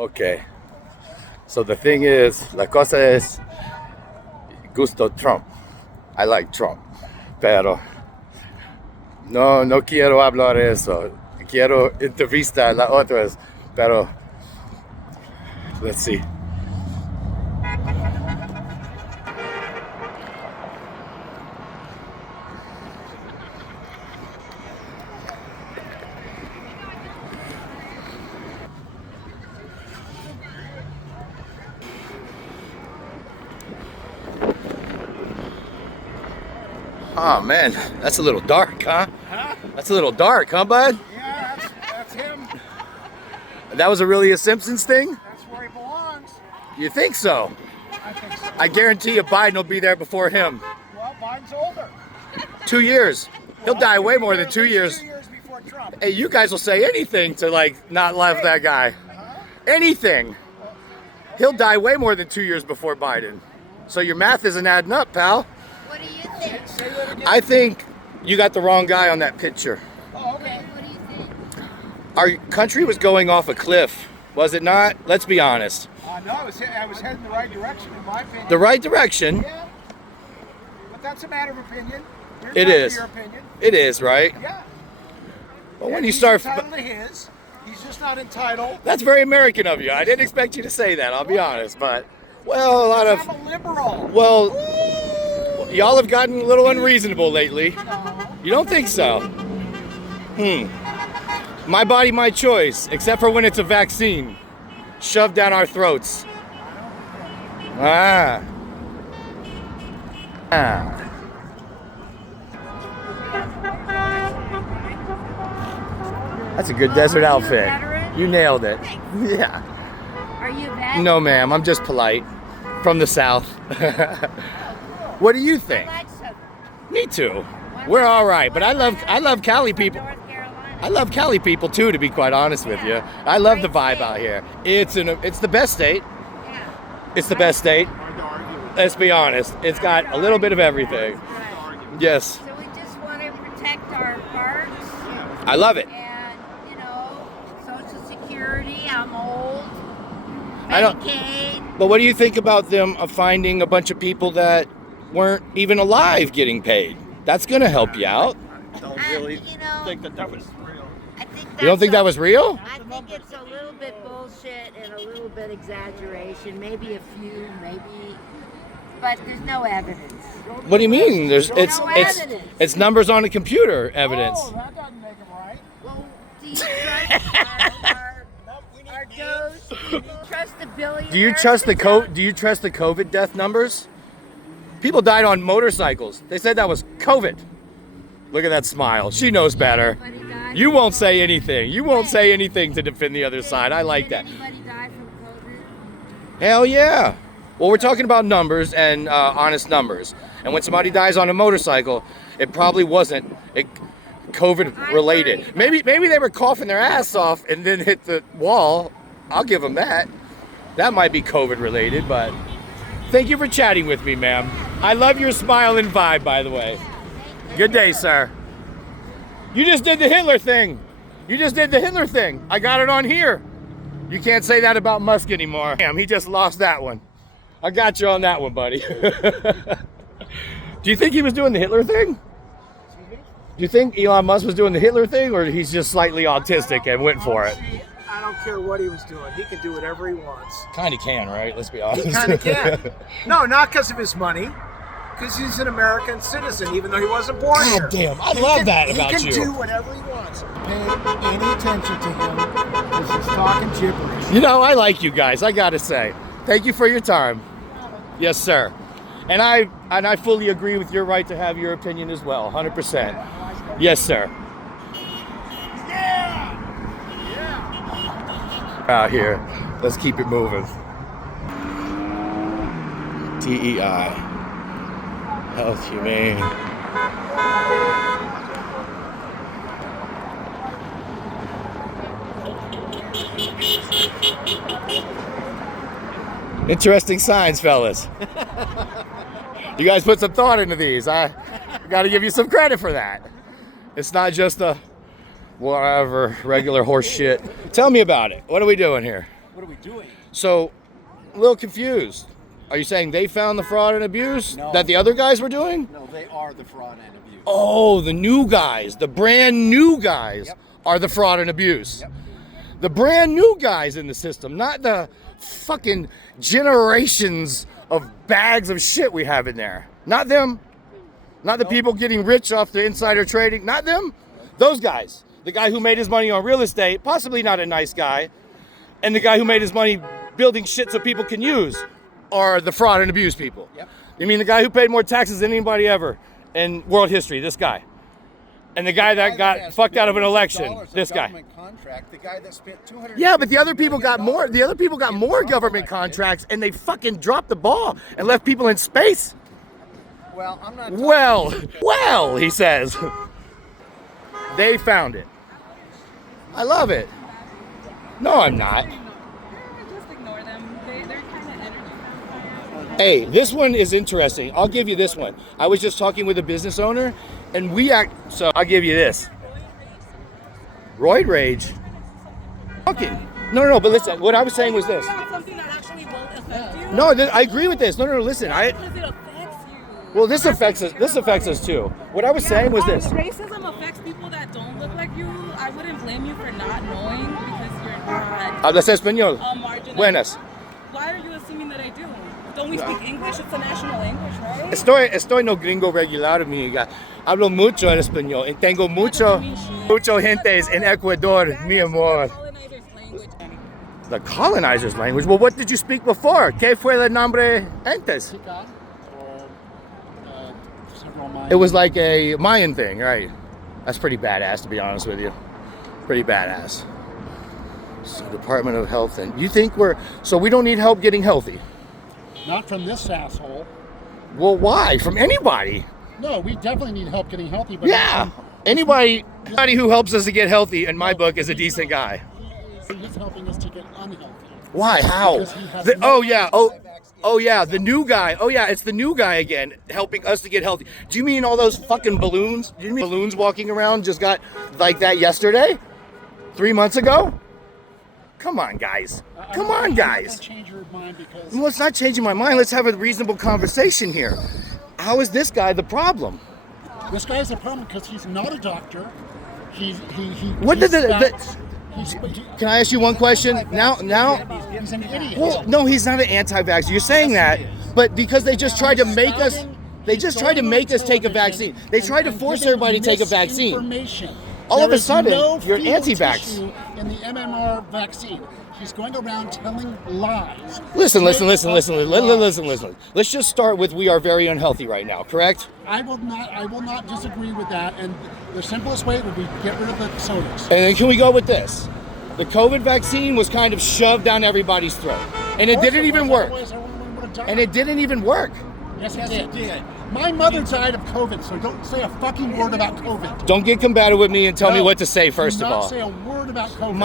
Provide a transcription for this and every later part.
Okay. So the thing is, la cosa es gusto Trump. I like Trump. Pero no quiero hablar eso. Quiero entrevistar a las otras. Pero let's see. Oh man, that's a little dark, huh? That's a little dark, huh, bud? Yeah, that's him. That was really a Simpsons thing? That's where he belongs. You think so? I think so. I guarantee you Biden will be there before him. Well, Biden's older. 2 years. He'll die way more than 2 years. 2 years before Trump. Hey, you guys will say anything to like not love that guy. Anything. He'll die way more than 2 years before Biden. So your math isn't adding up, pal. What do you think? Say that again. I think you got the wrong guy on that picture. Oh, okay. What do you think? Our country was going off a cliff, was it not? Let's be honest. No, I was heading the right direction, in my opinion. The right direction. Yeah. But that's a matter of opinion. You're It entitled is. to your opinion. It is, right? Yeah. But And when you he's start... entitled to his. He's just not entitled. That's very American of you. I didn't expect you to say that, I'll be honest. But, well, a lot of... I'm a liberal. Well, y'all have gotten a little unreasonable lately. You don't think so? My body, my choice, except for when it's a vaccine shoved down our throats. Ah. That's a good desert Are you a outfit. veteran? You nailed it. Yeah. Are you a vet? No, ma'am. I'm just polite. From the South. What do you I think? like Southern. Me too. We're all right, but I love Cali people. North Carolina. I love Cali people too, to be quite honest with you. I love the vibe out here. It's the best state. Yeah. It's the best state. Let's be honest. It's got a little bit of everything. Right. Yes, So we just want to protect our parks I love it. and, Social Security. I'm old. I don't- Medicaid. But what do you think about them finding a bunch of people that weren't even alive getting paid? That's going to help you out. That was real. I think You don't think that was real? I think it's a little bit bullshit and a little bit exaggeration. Maybe a few, maybe, but there's no evidence. What do you mean? There's No it's evidence. numbers on a computer evidence. Oh, that doesn't make him right. Well, do you trust our dose? Do you trust the billionaires? Do you trust the COVID death numbers? People died on motorcycles. They said that was COVID. Look at that smile. She knows better. Anybody died You from won't COVID? say anything. You won't say anything to defend the other side. I like Did that. anybody die from COVID? Hell yeah. Well, we're talking about numbers and honest numbers. And when somebody dies on a motorcycle, it probably wasn't COVID related. Maybe they were coughing their ass off and then hit the wall. I'll give them that. That might be COVID related, but thank you for chatting with me, ma'am. I love your smile and vibe, by the way. Good day, sir. You just did the Hitler thing. I got it on here. You can't say that about Musk anymore. Damn, he just lost that one. I got you on that one, buddy. Do you think he was doing the Hitler thing? Do you think Elon Musk was doing the Hitler thing, or he's just slightly autistic and went for it? I don't care what he was doing. He can do whatever he wants. Kind of can, right? Let's be honest. He kind of can. No, not because of his money. Because he's an American citizen, even though he wasn't born here. God damn, I love that about He you. can do whatever he wants. Pay any attention to him because he's talking gibberish. You know, I like you guys, I gotta say. Thank you for your time. Yes, sir. And I fully agree with your right to have your opinion as well, 100%. Yes, sir. Out here, let's keep it moving. TEI. Health Humane. Interesting signs, fellas. You guys put some thought into these. I got to give you some credit for that. It's not just a whatever regular horse shit. Tell me about it. What are we doing here? What are we doing? So, a little confused. Are you saying they found the fraud and abuse No. that the other guys were doing? No, they are the fraud and abuse. Oh, the new guys, the brand new guys Yep. are the fraud and abuse. Yep. The brand new guys in the system, not the fucking generations of bags of shit we have in there. Not them. Not the people getting rich off the insider trading. Not them. Those guys. The guy who made his money on real estate, possibly not a nice guy, and the guy who made his money building shit so people can use are the fraud and abuse people. Yep. You mean the guy who paid more taxes than anybody ever in world history, this guy. And the guy that got fucked out of an election, this guy. Contract, the guy that spent $250 Yeah, but the other people got million more. The other people got more government contracts, and they fucking dropped the ball and left people in space. Well, I'm not. Well, he says. They found it. I love it. No, I'm not. Just ignore them. They're kind of energy vampires. Hey, this one is interesting. I'll give you this one. I was just talking with a business owner, and so I'll give you this. Roid rage. Fucking. No, but listen, what I was saying was this. Something that actually won't affect you. No, I agree with this. No, listen. Because it affects you. Well, this affects us. This affects us too. What I was saying was this. Racism affects people that don't look like you. I wouldn't blame you for not knowing because you're not Hablas español. marginalized. Buenas. Why are you assuming that I do? Don't we speak English? It's a national language, right? Estoy no gringo regular, amiga. Hablo mucho en español y tengo mucho gentes en Ecuador, mi amor. Colonizer's language. The colonizer's language? Well, what did you speak before? ¿Qué fue el nombre antes? It was like a Mayan thing, right? That's pretty badass, to be honest with you. Pretty badass. So, Department of Health, and you think so we don't need help getting healthy? Not from this asshole. Well, why? From anybody? No, we definitely need help getting healthy. But Yeah. Anybody who helps us to get healthy, in my book, is a decent guy. He's helping us to get unhealthy. Why? How? Because he has Oh yeah, the new guy. Oh yeah, it's the new guy again, helping us to get healthy. Do you mean all those fucking balloons? Do you mean balloons walking around just got like that yesterday? 3 months ago? Come on, guys. Come on, guys. Change your mind because Well, it's not changing my mind. Let's have a reasonable conversation here. How is this guy the problem? this guy's a problem because he's not a doctor. He What he did the- spouts- Can I ask you one question? Now, he's an idiot. well, no, he's not an anti-vaxxer. You're saying that, but because they just tried to make us, take a vaccine. They tried to force everybody to take a vaccine. All of a sudden, you're anti-vax. In the MMR vaccine, he's going around telling lies. Listen. Let's just start with we are very unhealthy right now, correct? I will not disagree with that. And the simplest way would be get rid of the sodas. And then can we go with this? The COVID vaccine was kind of shoved down everybody's throat, and it didn't even work. Otherwise, everyone would have died. And it didn't even work. Yes, it did. My mother died of COVID, so don't say a fucking word about COVID. Don't get combative with me and tell me No, what to say first do of not all. say a word about COVID.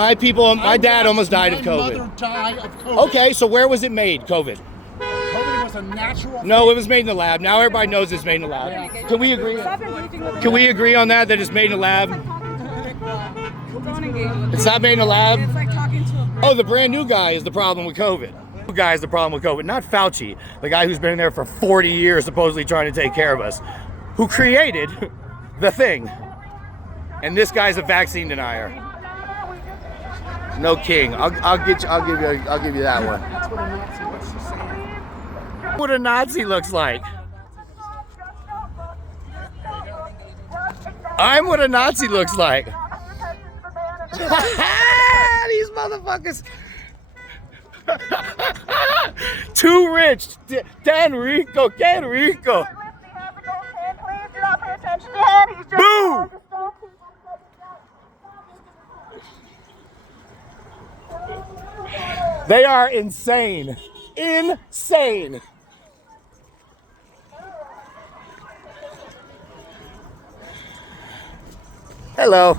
My dad almost died of My COVID. mother died of COVID. Okay, so where was it made, COVID? COVID was a natural. No, it was made in the lab. Now everybody knows it's made in the lab. Can we agree? Can we agree on that it's made in the lab? Don't engage with It's not made in the lab? It's like talking to a Oh, the brand new guy is the problem with COVID. The guy is the problem with COVID, not Fauci, the guy who's been there for 40 years supposedly trying to take care of us, who created the thing. And this guy's a vaccine denier. No king. I'll give you that one. That's what a Nazi wants to say. What a Nazi looks like. I'm what a Nazi looks like. These motherfuckers. Too rich. Tan rico. Que rico. Boo! They are insane. Insane. Hello.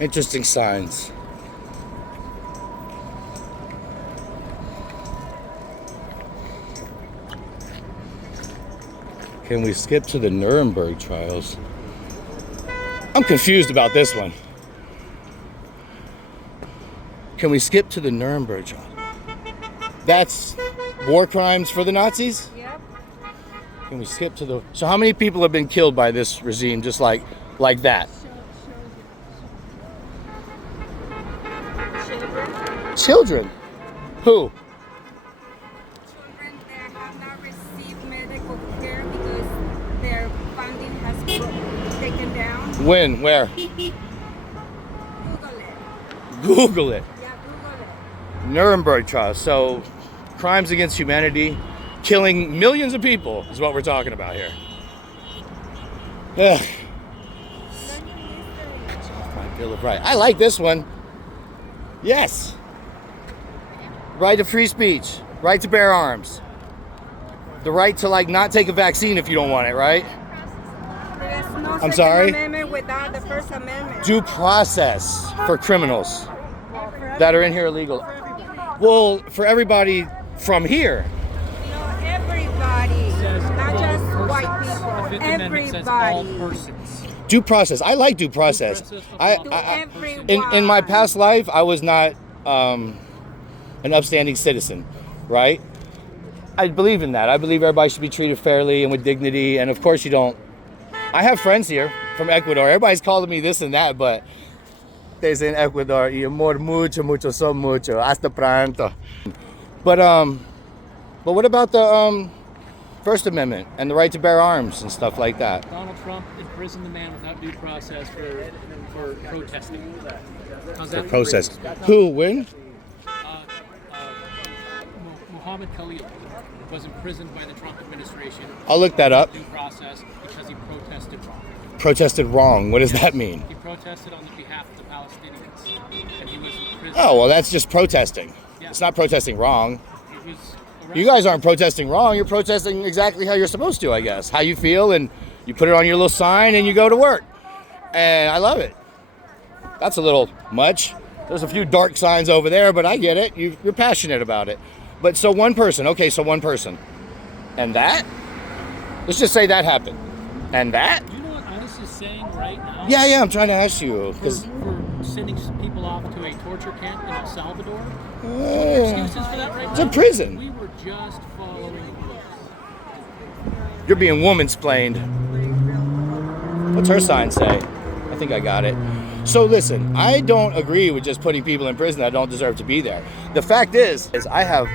Interesting signs. Can we skip to the Nuremberg trials? I'm confused about this one. Can we skip to the Nuremberg trial? That's war crimes for the Nazis? Yep. Can we skip to the... So how many people have been killed by this regime just like that? Children? Who? Children that have not received medical care because their funding has taken down. When? Where? Google it. Google it. Yeah, Google it. Nuremberg trial. So, crimes against humanity, killing millions of people is what we're talking about here. Ugh. My Bill of Rights. I like this one. Yes. Right to free speech. Right to bear arms. The right to not take a vaccine if you don't want it, right? There is no I'm Second sorry? Amendment without the First Amendment. Due process for criminals that are in here illegal. Well, for everybody from here. No, everybody, not just white people. Everybody. Due process. I like due process. To I everyone. in my past life, I was not an upstanding citizen, right? I believe in that. I believe everybody should be treated fairly and with dignity. And of course, you don't. I have friends here from Ecuador. Everybody's calling me this and that, but they say in Ecuador, y amor mucho, mucho, so mucho, hasta pronto. But what about the First Amendment and the right to bear arms and stuff like that? Donald Trump imprisoned the man without due process for protesting. How's For that protest. Who? When? Mohammed Khalil was imprisoned by the Trump administration. I'll look that up. Due process because he protested wrong. Protested wrong. What does that mean? He protested on the behalf of the Palestinians, and he was imprisoned. Oh, well, that's just protesting. Yeah. It's not protesting wrong. He was arrested. You guys aren't protesting wrong. You're protesting exactly how you're supposed to, I guess. How you feel, and you put it on your little sign, and you go to work. And I love it. That's a little much. There's a few dark signs over there, but I get it. You're passionate about it. But so one person. Okay, so one person. And that? Let's just say that happened. And that? Do you know what ICE is saying right now? Yeah, I'm trying to ask you. For 'Cause sending people off to a torture camp in El Salvador? uh, Excuses for that right it's now? a prison. We were just following rules. You're being woman-splained. What's her sign say? I think I got it. So listen, I don't agree with just putting people in prison that don't deserve to be there. The fact is I have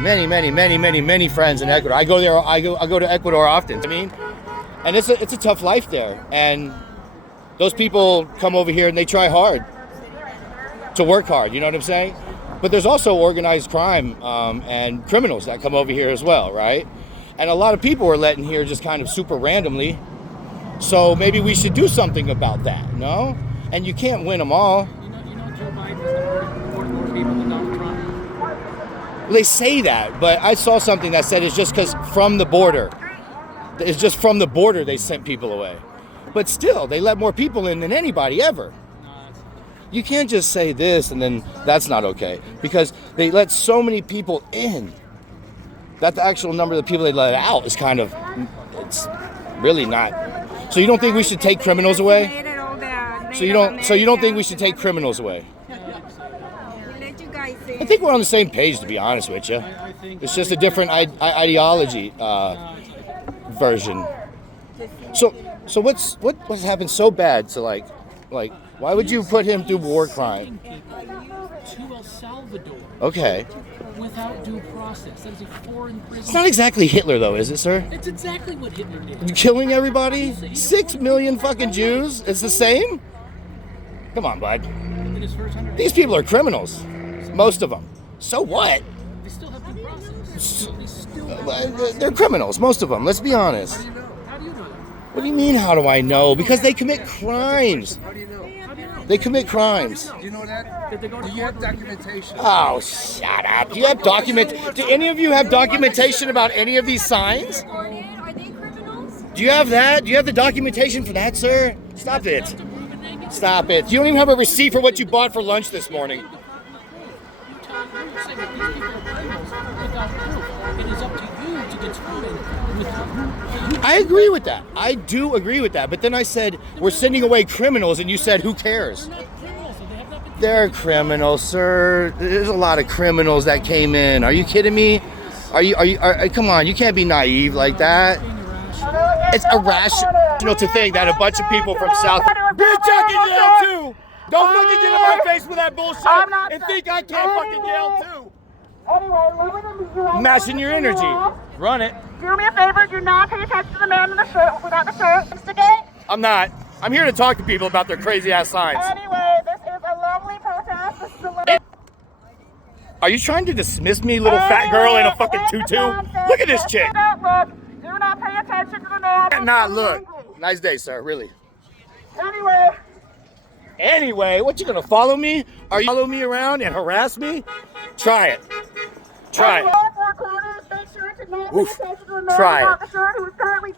many friends in Ecuador. I go there. I go to Ecuador often. I mean, and it's a tough life there. And those people come over here and they try hard to work hard. You know what I'm saying? But there's also organized crime and criminals that come over here as well, right? And a lot of people are let in here just kind of super randomly. So maybe we should do something about that, no? And you can't win them all. You know Joe Biden has deported more people than Donald Trump. They say that, but I saw something that said it's just because from the border. It's just from the border they sent people away. But still, they let more people in than anybody ever. You can't just say this and then that's not okay. Because they let so many people in that the actual number of the people they let out is kind of, it's really not. So you don't think we should take criminals away? So you don't think we should take criminals away? I think we're on the same page, to be honest with you. It's just a different ideology version. So what happened so bad to like why would you put him through war crime? To El Salvador Okay. without due process. That is a foreign prison. It's not exactly Hitler though, is it, sir? It's exactly what Hitler did. Killing everybody? 6 million fucking Jews? It's the same? Come on, bud. In his first 100 These people are criminals. Most of them. So what? They still have due process. They still They're criminals, most of them. Let's be honest. How do you know that? What do you mean, how do I know? Because they commit crimes. How do you know? They commit crimes. Do you know that? Did they go to Do you have documentation? Oh, shut up. Do you have Do any of you have documentation about any of these signs? Are they criminals? Do you have that? Do you have the documentation for that, sir? Stop it. Stop it. You don't even have a receipt for what you bought for lunch this morning. You're saying that these people are criminals without proof. It is up to you to determine with who. I agree with that. I do agree with that. But then I said, we're sending away criminals, and you said, who cares? They're not criminals, so they have not been They're criminals, sir. There's a lot of criminals that came in. Are you kidding me? Come on, you can't be naive like that. It's irrational to think that a bunch of people from South... Bitch, I can yell too! Don't fucking get in my face with that bullshit and think I can't fucking yell too! Mashing your energy. Run it. Do me a favor, do not pay attention to the man in the shirt without the shirt. Instigate. I'm not. I'm here to talk to people about their crazy ass signs. Anyway, this is a lovely protest. This is a little... Are you trying to dismiss me, little fat girl in a fucking tutu? Look at this chick. Do not look. Do not pay attention to the man. Not look. Nice day, sir. Really. Anyway, What, you gonna follow me? Are you follow me around and harass me? Try it. Try it. Four corners, make sure to not pay Oof. attention to the man Try without it. the shirt who is currently